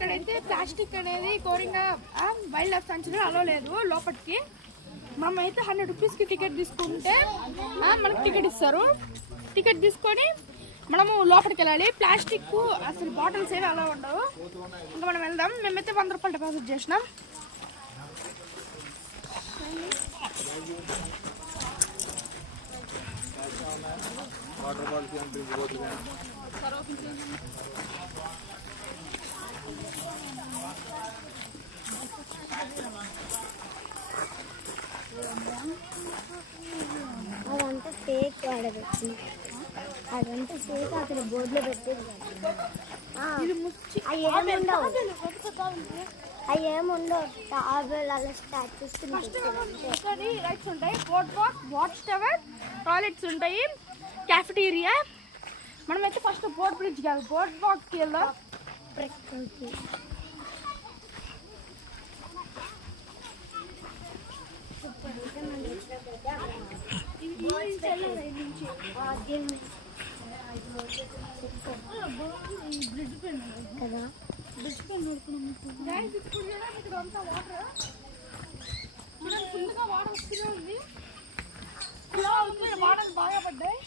ఇక్కడైతే ప్లాస్టిక్ అనేది ఘోరంగా వైల్డ్ లైఫ్ సెంచరీ అలో లేదు లోపలికి. మనమైతే 100 రూపీస్కి టికెట్ తీసుకుంటే మనకు టికెట్ ఇస్తారు. టికెట్ తీసుకొని మనము లోపలికి వెళ్ళాలి. ప్లాస్టిక్ అసలు బాటిల్స్ ఏవి అలా ఉండవు. ఇంకా మనం వెళ్దాం. మేమైతే 100 రూపాయలు డిపాజిట్ చేసినాం. అదంతా ఫేక్ వాడవచ్చు. అదంతా ఫేక్ అక్కడ బోర్డులో పెట్టేది. అవి ఏముండవు. టాబెల్ అలా స్టాచ్యూస్ రైట్స్ ఉంటాయి. Board walk, watch tower, toilets ఉంటాయి, క్యాఫెటీరియా. మనమైతే ఫస్ట్ బోర్డ్ బ్రిడ్జ్ కాదు బోర్డ్ వాక్కి వెళ్దాం. కదా ఫుల్గా వాటర్ వస్తూనే ఉంది. వాటర్ బాగా పడ్డాయి.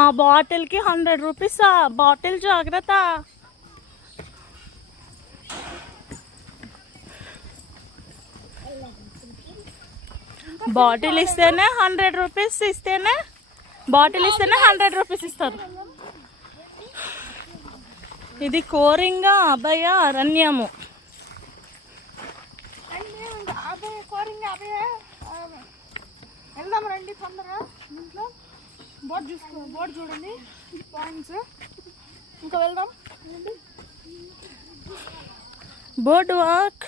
ఆ బాటిల్కి 100 రూపీస్. బాటిల్ జాగ్రత్త. బాటిల్ ఇస్తేనే 100 రూపీస్ ఇస్తేనే బాటిల్ ఇస్తేనే 100 రూపీస్ ఇస్తారు. ఇది కోరింగ అభయ అరణ్యము. వెళ్దాం రండి తొందరగా. ఇంట్లో బోర్డు చూసుకో, బోర్డు చూడండి పాయింట్స్. ఇంకా వెళ్దాం. Board walk.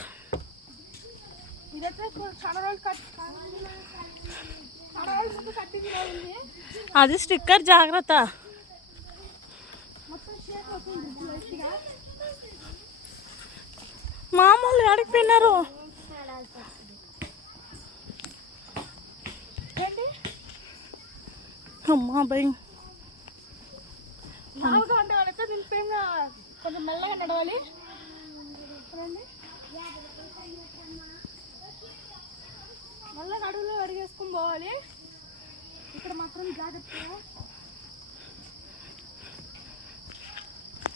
ఇదైతే చాలా రోజులు కట్టింది. అది స్టిక్కర్ జాగ్రత్త. మామూలు అడిగిపోయినారు. అమ్మా భయం. మామూలుగా అంటే వాళ్ళైతే నింపేగా కొంచెం మెల్లగా నడవాలి. మళ్ళీ నడువులో అడిగేసుకుని పోవాలి. ఇక్కడ మాత్రం జాగ్రత్తగా